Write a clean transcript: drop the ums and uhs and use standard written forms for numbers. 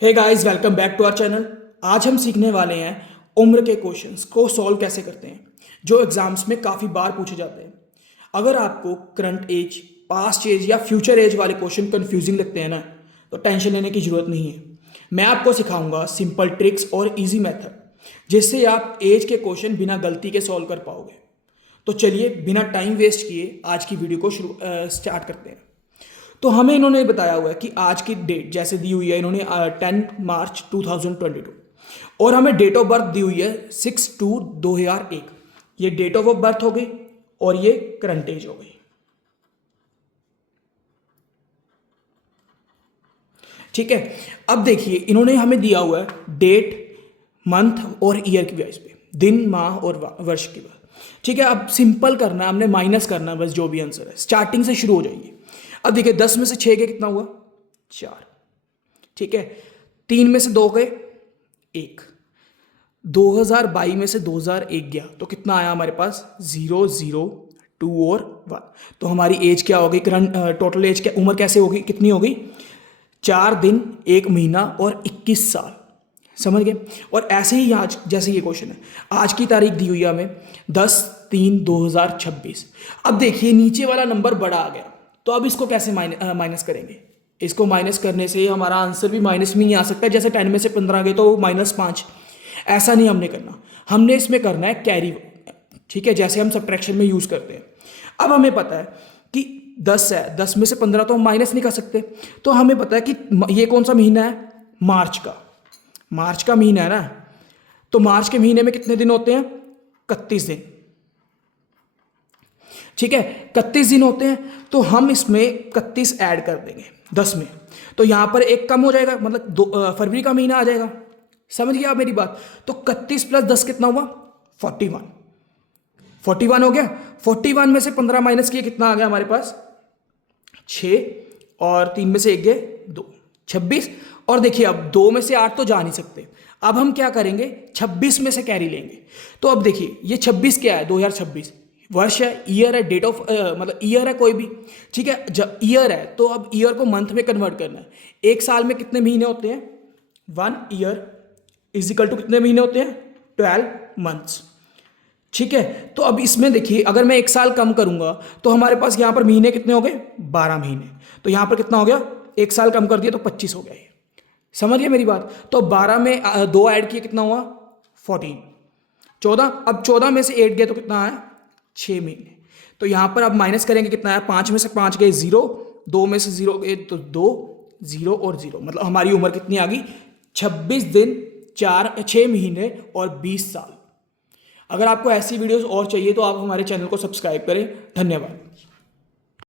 Hey guys, welcome back to our channel. आज हम सीखने वाले हैं उम्र के क्वेश्चंस को सॉल्व कैसे करते हैं जो एग्जाम्स में काफ़ी बार पूछे जाते हैं। अगर आपको करंट एज, पास्ट एज या फ्यूचर एज वाले क्वेश्चन कंफ्यूजिंग लगते हैं ना, तो टेंशन लेने की ज़रूरत नहीं है। मैं आपको सिखाऊंगा सिंपल ट्रिक्स और इजी मेथड जिससे आप एज के क्वेश्चन बिना गलती के सॉल्व कर पाओगे। तो चलिए बिना टाइम वेस्ट किए आज की वीडियो को स्टार्ट करते हैं। तो हमें इन्होंने बताया हुआ है कि आज की डेट जैसे दी हुई है इन्होंने 10 मार्च 2022 और हमें डेट ऑफ बर्थ दी हुई है 6/2/2001। ये डेट ऑफ बर्थ हो गई और ये करंट एज हो गई। ठीक है, अब देखिए इन्होंने हमें दिया हुआ है डेट, मंथ और ईयर की बेस पे, दिन, माह और वर्ष की बात। ठीक है, अब सिंपल करना है, हमने माइनस करना है बस, जो भी आंसर है स्टार्टिंग से शुरू हो जाइए। अब देखिए 10 में से 6 गए कितना हुआ? 4। ठीक है, 3 में से 2 गए 1। 2022 में से 2001 गया तो कितना आया हमारे पास? 0 0 2 और 1। तो हमारी एज क्या हो गई? करंट टोटल एज क्या, उम्र कैसे होगी, कितनी हो गई? 4 दिन 1 महीना और 21 साल। समझ गए? और ऐसे ही आज जैसे ये क्वेश्चन है, आज की तारीख दी हुई है हमें 10/3/2026। अब देखिए नीचे वाला नंबर बड़ा आ गया, तो अब इसको कैसे माइनस करेंगे? इसको माइनस करने से हमारा आंसर भी माइनस में ही आ सकता है। जैसे 10 में से 15 गए तो -5। ऐसा नहीं हमने करना, हमने इसमें करना है कैरी। ठीक है, जैसे हम सब्ट्रैक्शन में यूज़ करते हैं। अब हमें पता है कि 10 है, 10 में से 15 तो हम माइनस नहीं कर सकते। तो हमें पता है कि ये कौन सा महीना है? मार्च का। मार्च का महीना है ना, तो मार्च के महीने में कितने दिन होते हैं? 31 दिन। ठीक है, 31 दिन होते हैं, तो हम इसमें 31 ऐड कर देंगे 10 में, तो यहां पर एक कम हो जाएगा, मतलब फरवरी का महीना आ जाएगा। समझ गया आप मेरी बात? तो 31 + 10 कितना हुआ? 41। 41 हो गया। 41 में से 15 माइनस किए, कितना आ गया हमारे पास? 6 और 3 में से 1 गए 2, 26। और देखिए अब 2 में से 8 तो जा नहीं सकते, अब हम क्या करेंगे? 26 में से कैरी लेंगे। तो अब देखिए ये 26 क्या है? 2026 वर्ष है, ईयर है, डेट ऑफ मतलब ईयर है कोई भी। ठीक है, जब ईयर है तो अब ईयर को मंथ में कन्वर्ट करना है। एक साल में कितने महीने होते हैं? 1 ईयर इजिकल टू कितने महीने होते हैं? 12 मंथ्स। ठीक है, तो अब इसमें देखिए अगर मैं एक साल कम करूंगा तो हमारे पास यहां पर महीने कितने हो गए? 12 महीने। तो यहां पर कितना हो गया? एक साल कम कर दिया तो 25 हो गया ये। समझ गए मेरी बात? तो 12 में 2 ऐड किए, कितना हुआ? 14। 14। अब 14 में से 8 गए तो कितना आया? 6 महीने। तो यहां पर अब माइनस करेंगे, कितना आया? 5 में से 5 गए 0, 2 में से 0 गए तो 2, 0 और 0, मतलब हमारी उम्र कितनी आ गई? 26 दिन 6 महीने और 20 साल। अगर आपको ऐसी वीडियोस और चाहिए तो आप हमारे चैनल को सब्सक्राइब करें। धन्यवाद।